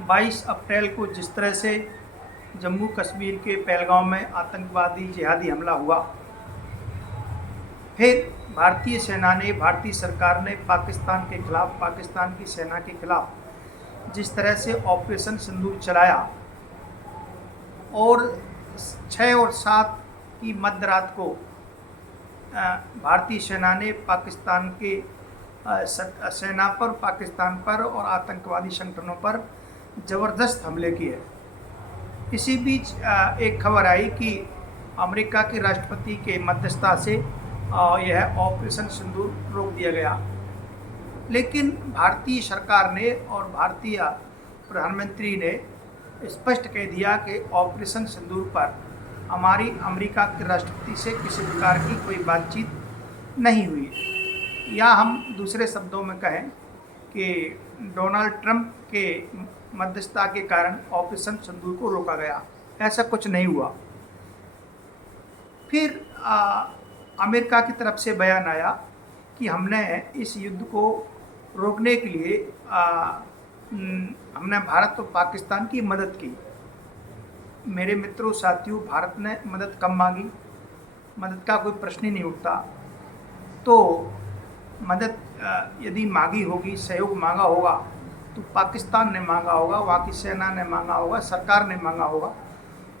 22 अप्रैल को जिस तरह से जम्मू कश्मीर के पहलगाम में आतंकवादी जिहादी हमला हुआ, फिर भारतीय सेना ने, भारतीय सरकार ने पाकिस्तान के खिलाफ, पाकिस्तान की सेना के खिलाफ जिस तरह से ऑपरेशन सिंदूर चलाया और 6 और 7 की मध्य रात को भारतीय सेना ने पाकिस्तान के सेना पर, पाकिस्तान पर और आतंकवादी संगठनों पर ज़बरदस्त हमले किए। इसी बीच एक खबर आई कि अमेरिका के राष्ट्रपति के मध्यस्थता से यह ऑपरेशन सिंदूर रोक दिया गया, लेकिन भारतीय सरकार ने और भारतीय प्रधानमंत्री ने स्पष्ट कह दिया कि ऑपरेशन सिंदूर पर हमारी अमेरिका के राष्ट्रपति से किसी प्रकार की कोई बातचीत नहीं हुई, या हम दूसरे शब्दों में कहें कि डोनाल्ड ट्रंप के मध्यस्थता के कारण ऑपरेशन सिंदूर को रोका गया। ऐसा कुछ नहीं हुआ। फिर अमेरिका की तरफ से बयान आया कि हमने इस युद्ध को रोकने के लिए हमने भारत और पाकिस्तान की मदद की। मेरे मित्रों, साथियों, भारत ने मदद कम मांगी, मदद का कोई प्रश्न ही नहीं उठता। तो मदद यदि मांगी होगी, सहयोग मांगा होगा, तो पाकिस्तान ने मांगा होगा, वहाँ की सेना ने मांगा होगा, सरकार ने मांगा होगा।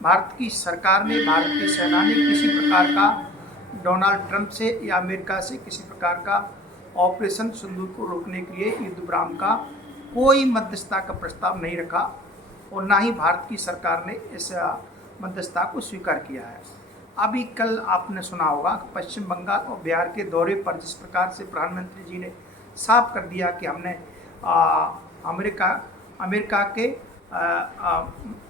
भारत की सरकार ने, भारत की सेना ने किसी प्रकार का डोनाल्ड ट्रंप से या अमेरिका से किसी प्रकार का ऑपरेशन सिंदूर को रोकने के लिए युद्ध विराम का कोई मध्यस्थता का प्रस्ताव नहीं रखा, और ना ही भारत की सरकार ने इस मध्यस्थता को स्वीकार किया है। अभी कल आपने सुना होगा कि पश्चिम बंगाल और बिहार के दौरे पर जिस प्रकार से प्रधानमंत्री जी ने साफ कर दिया कि हमने अमेरिका के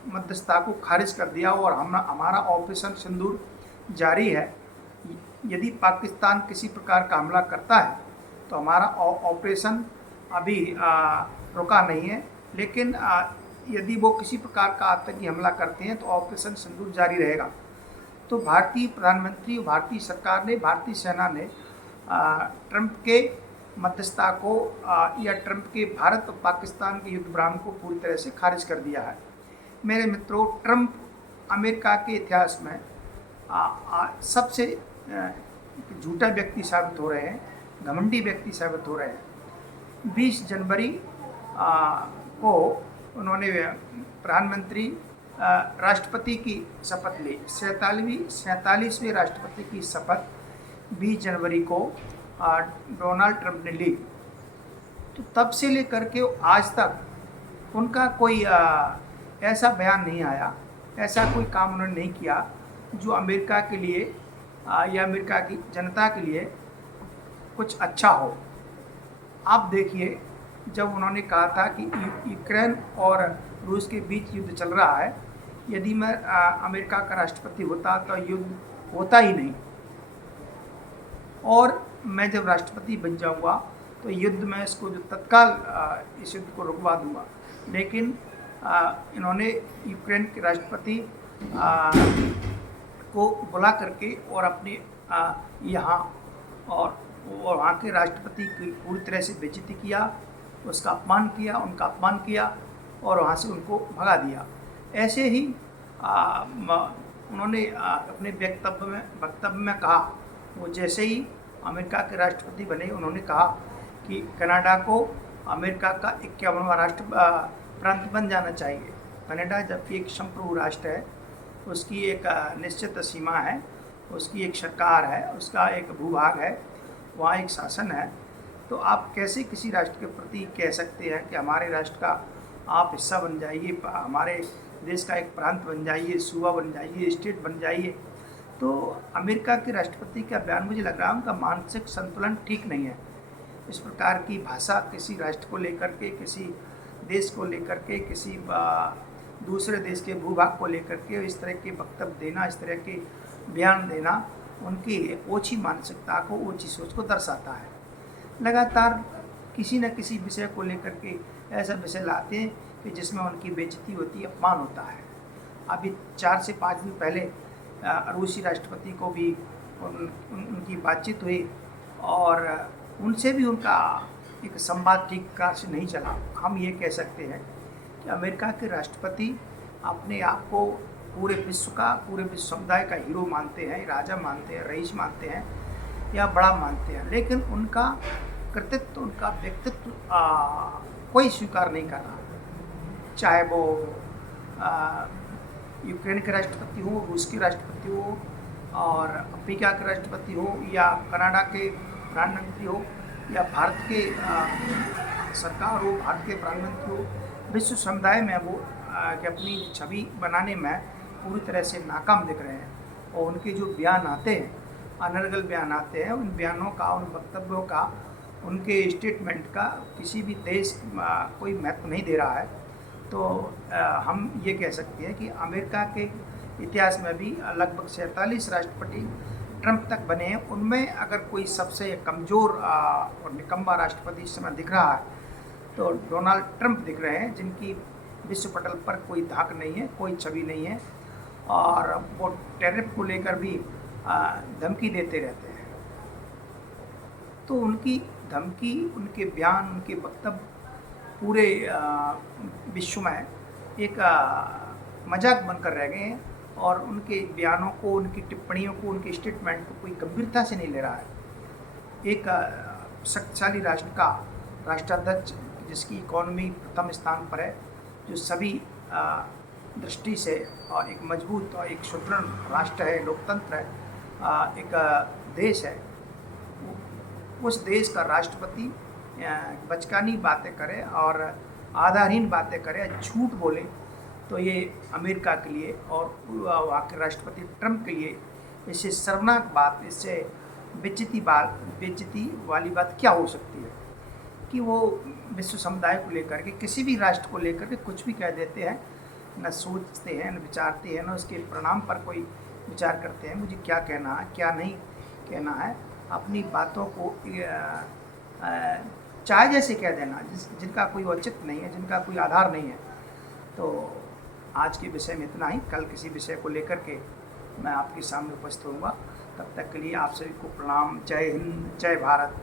मध्यस्थता को खारिज कर दिया और हमारा ऑपरेशन सिंदूर जारी है। यदि पाकिस्तान किसी प्रकार का हमला करता है तो हमारा ऑपरेशन अभी रुका नहीं है, लेकिन यदि वो किसी प्रकार का आतंकी हमला करते हैं तो ऑपरेशन सिंदूर जारी रहेगा। तो भारतीय प्रधानमंत्री, भारतीय सरकार ने, भारतीय सेना ने ट्रंप के मध्यस्थता को या ट्रंप के भारत और पाकिस्तान के युद्ध विराम को पूरी तरह से खारिज कर दिया है। मेरे मित्रों, ट्रंप अमेरिका के इतिहास में सबसे झूठा व्यक्ति साबित हो रहे हैं, घमंडी व्यक्ति साबित हो रहे हैं। 20 जनवरी को उन्होंने प्रधानमंत्री राष्ट्रपति की शपथ ली। 47वें राष्ट्रपति की शपथ 20 जनवरी को डोनाल्ड ट्रंप ने ली। तो तब से लेकर के आज तक उनका कोई ऐसा बयान नहीं आया, ऐसा कोई काम उन्होंने नहीं किया जो अमेरिका के लिए या अमेरिका की जनता के लिए कुछ अच्छा हो। आप देखिए, जब उन्होंने कहा था कि यूक्रेन और रूस के बीच युद्ध चल रहा है, यदि मैं अमेरिका का राष्ट्रपति होता तो युद्ध होता ही नहीं, और मैं जब राष्ट्रपति बन जाऊंगा तो युद्ध में इसको जो तत्काल इस युद्ध को रुकवा दूंगा। लेकिन इन्होंने यूक्रेन के राष्ट्रपति को बुला करके और अपने यहाँ और वहाँ के राष्ट्रपति की पूरी तरह से बेइज्जती किया, उसका अपमान किया, उनका अपमान किया और वहाँ से उनको भगा दिया। ऐसे ही उन्होंने अपने वक्तव्य में कहा, वो जैसे ही अमेरिका के राष्ट्रपति बने, उन्होंने कहा कि कनाडा को अमेरिका का 51वां राष्ट्र प्रांत बन जाना चाहिए। कनाडा जबकि एक संप्रभु राष्ट्र है, उसकी एक निश्चित सीमा है, उसकी एक सरकार है, उसका एक भूभाग है, वहाँ एक शासन है। तो आप कैसे किसी राष्ट्र के प्रति कह सकते हैं कि हमारे राष्ट्र का आप हिस्सा बन जाइए, हमारे देश का एक प्रांत बन जाइए, सूबा बन जाइए, स्टेट बन जाइए। तो अमेरिका के राष्ट्रपति का बयान, मुझे लग रहा है उनका मानसिक संतुलन ठीक नहीं है। इस प्रकार की भाषा किसी राष्ट्र को लेकर के, किसी देश को लेकर के, किसी दूसरे देश के भूभाग को लेकर के इस तरह के वक्तव्य देना, इस तरह के बयान देना उनकी ओछी मानसिकता को, ओछी सोच को दर्शाता है। लगातार किसी न किसी विषय को लेकर के ऐसा विषय लाते हैं कि जिसमें उनकी बेइज्जती होती है, अपमान होता है। अभी 4 से 5 दिन पहले रूसी राष्ट्रपति को भी उनकी बातचीत हुई और उनसे भी उनका एक संवाद ठीक प्रकार से नहीं चला। हम ये कह सकते हैं कि अमेरिका के राष्ट्रपति अपने आप को पूरे विश्व समुदाय का हीरो मानते हैं, राजा मानते हैं, रईस मानते हैं या बड़ा मानते हैं, लेकिन उनका कृतित्व, उनका व्यक्तित्व कोई स्वीकार नहीं कर रहा। चाहे वो यूक्रेन के राष्ट्रपति हो, रूस के राष्ट्रपति हो, और अफ्रीका के राष्ट्रपति हो, या कनाडा के प्रधानमंत्री हो, या भारत के सरकार हो, भारत के प्रधानमंत्री हो, विश्व समुदाय में वो कि अपनी छवि बनाने में पूरी तरह से नाकाम दिख रहे हैं। और उनके जो बयान आते हैं, अनर्गल बयान आते हैं, उन बयानों का, उन वक्तव्यों का, उनके स्टेटमेंट का किसी भी देश कोई महत्व नहीं दे रहा है। तो हम ये कह सकते हैं कि अमेरिका के इतिहास में भी लगभग 47 राष्ट्रपति ट्रंप तक बने हैं। उनमें अगर कोई सबसे कमज़ोर और निकम्मा राष्ट्रपति इस समय दिख रहा है तो डोनाल्ड ट्रंप दिख रहे हैं, जिनकी विश्व पटल पर कोई धाक नहीं है, कोई छवि नहीं है, और वो टैरिफ को लेकर भी धमकी देते रहते हैं। तो उनकी धमकी, उनके बयान, उनके वक्तव्य पूरे विश्व में एक मजाक बनकर रह गए हैं, और उनके बयानों को, उनकी टिप्पणियों को, उनके स्टेटमेंट को कोई गंभीरता से नहीं ले रहा है। एक शक्तिशाली राष्ट्र का राष्ट्राध्यक्ष, जिसकी इकोनॉमी प्रथम स्थान पर है, जो सभी दृष्टि से और एक मजबूत और एक सुदृढ़ राष्ट्र है, लोकतंत्र है, एक देश है, उस देश का राष्ट्रपति बचकानी बातें करे और आधारहीन बातें करे, झूठ बोले, तो ये अमेरिका के लिए और वहाँ के राष्ट्रपति ट्रंप के लिए इससे शर्मनाक बात, इससे बेइज्जती वाली बात क्या हो सकती है कि वो विश्व समुदाय को लेकर के, किसी भी राष्ट्र को लेकर के कुछ भी कह देते हैं, न सोचते हैं, न विचारते हैं, न उसके परिणाम पर कोई विचार करते हैं। मुझे क्या कहना है, क्या नहीं कहना है, अपनी बातों को चाहे जैसे कह देना, जिनका कोई औचित्य नहीं है, जिनका कोई आधार नहीं है। तो आज के विषय में इतना ही। कल किसी विषय को लेकर के मैं आपके सामने उपस्थित होऊंगा। तब तक के लिए आप सभी को प्रणाम। जय हिंद, जय भारत।